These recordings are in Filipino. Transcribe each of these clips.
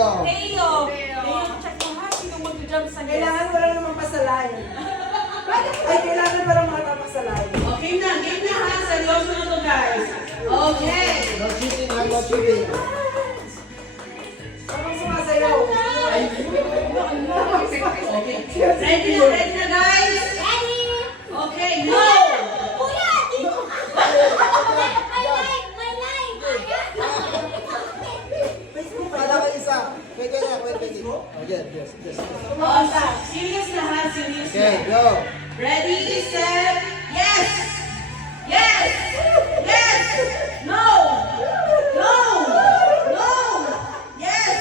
Teo. Check mo ha, sino mag-jump sa Kailangan wala namang pasalain. Ay, kailangan wala mga tapasalain. Okay na, game na ha. Seryoso na to guys. Okay. No cheating, ha? No cheating. Parang sumasayaw. Okay. Ready na guys? Okay, no! Kuya, dito ka! My life! Kala ka isa. Wait. Oh, yes. Oh, serious na ha, serious Okay, na. go. Ready, set, yes! Yes! Yes! No! No! No! Yes!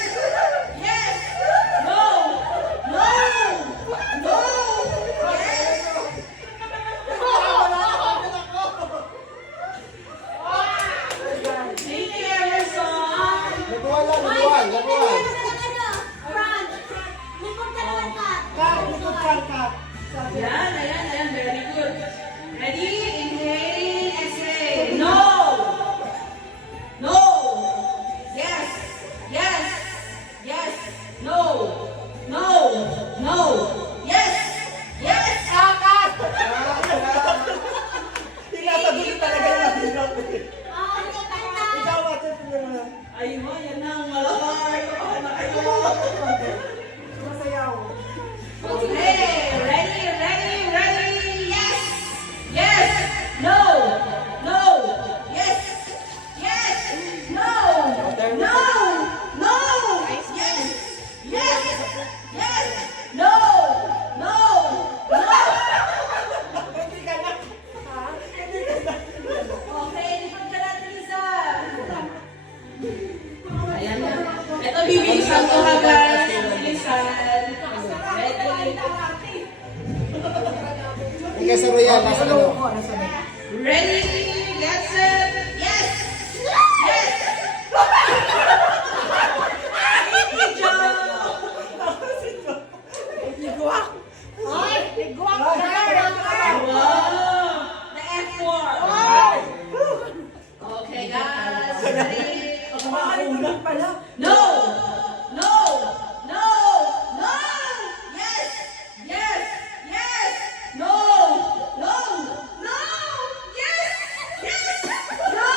Yes! No! No! No! Yes! Thank you, Emerson! Laguan lang, laguan. Ayan, very good. Ready? Inhale, exhale. No! No! Yes! Yes! Yes! No! No! No! Yes! Yes! Akas! Tinasagot talaga yung mahirap eh. Ikaw, ate, tingnan mo na. Ayun mo, yan na ang malakay. Kapahan na kayo. Sumasayaw. Okay, ready, yes, yes, no, yes, yes, no, yes, no, Hindi ka na. Ha? Hindi ka na. Okay, likod ka na, Teresa. Ayan na. Ito, bibilisan ko ha, guys. Bibilisan. Ready? Ikaw sa Royal, nasa ano? Ready, get set, yes! Yes! Iguak. Wow! The F4! Okay, guys, ready? Kumakalikulan pala. No! No! No! No! Yes! Yes! Yes! No! No! No! Yes! Yes! No!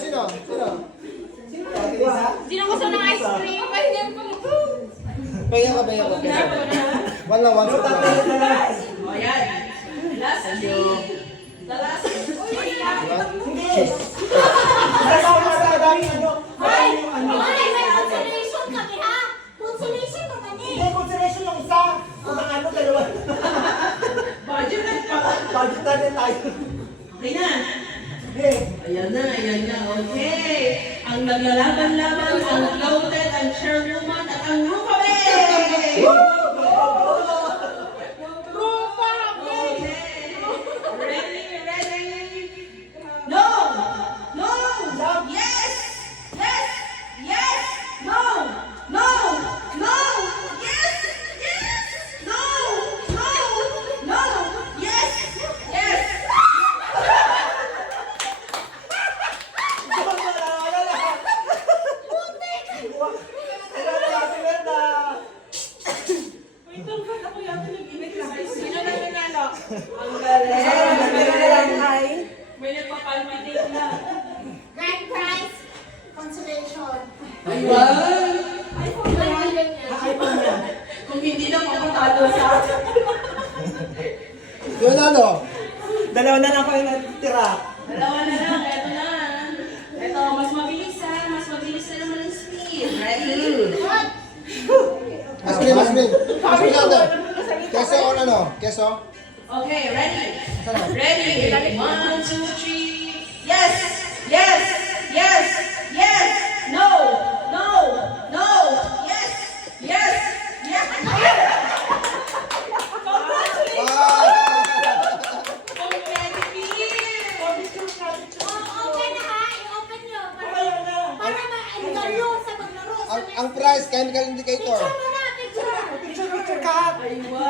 Sino? Sino gusto ng ice cream? Pahingan po. Pahinga ka. One lang, one shot lang. O, yan. Last three. The last three. Kasama sa dami ano. Ay, Yung ano. may consolation kami ha? Consolation naman eh. Hindi, consideration yung isa. Kung ang ano, dalawa. Budget na pa. Budget na din tayo. Okay na. Hindi. Ayan na. Okay. Ang naglalaban-laban, ang floated, ang chairwoman, at ang Rupa Bay! Okay. Ready? No! No! Yes! Yes! Yes! No! No! No! Yes! Yes! No! No! No! Yes! Yes! Wait lang, ba't ako yata nag-exercise? Sino na nanalo? Ang galing! May nagpapalpitate na. Grand prize, consolation. Ayun! Ay, pa niya. Kung hindi na papatalo sa akin. Yun ano? Dalawa na lang kayo natitira. Dalawa na lang, eto na. Eto, mas mabilis ha. Mas mabilis na naman ang speed. Ready? Asmin. Asmin natin. Keso o ano? Keso? Okay, ready? Sana? Ready? 1, 2, 3. Yes! Yes! Yes! Yes! No! No! No! Yes! Yes! Yes! Congratulations! Open na ha, i-open nyo. Para ma-enjoy sa maglaro. Ang price, chemical indicator. Picture mo na, picture. Picture ka. Ay, wow!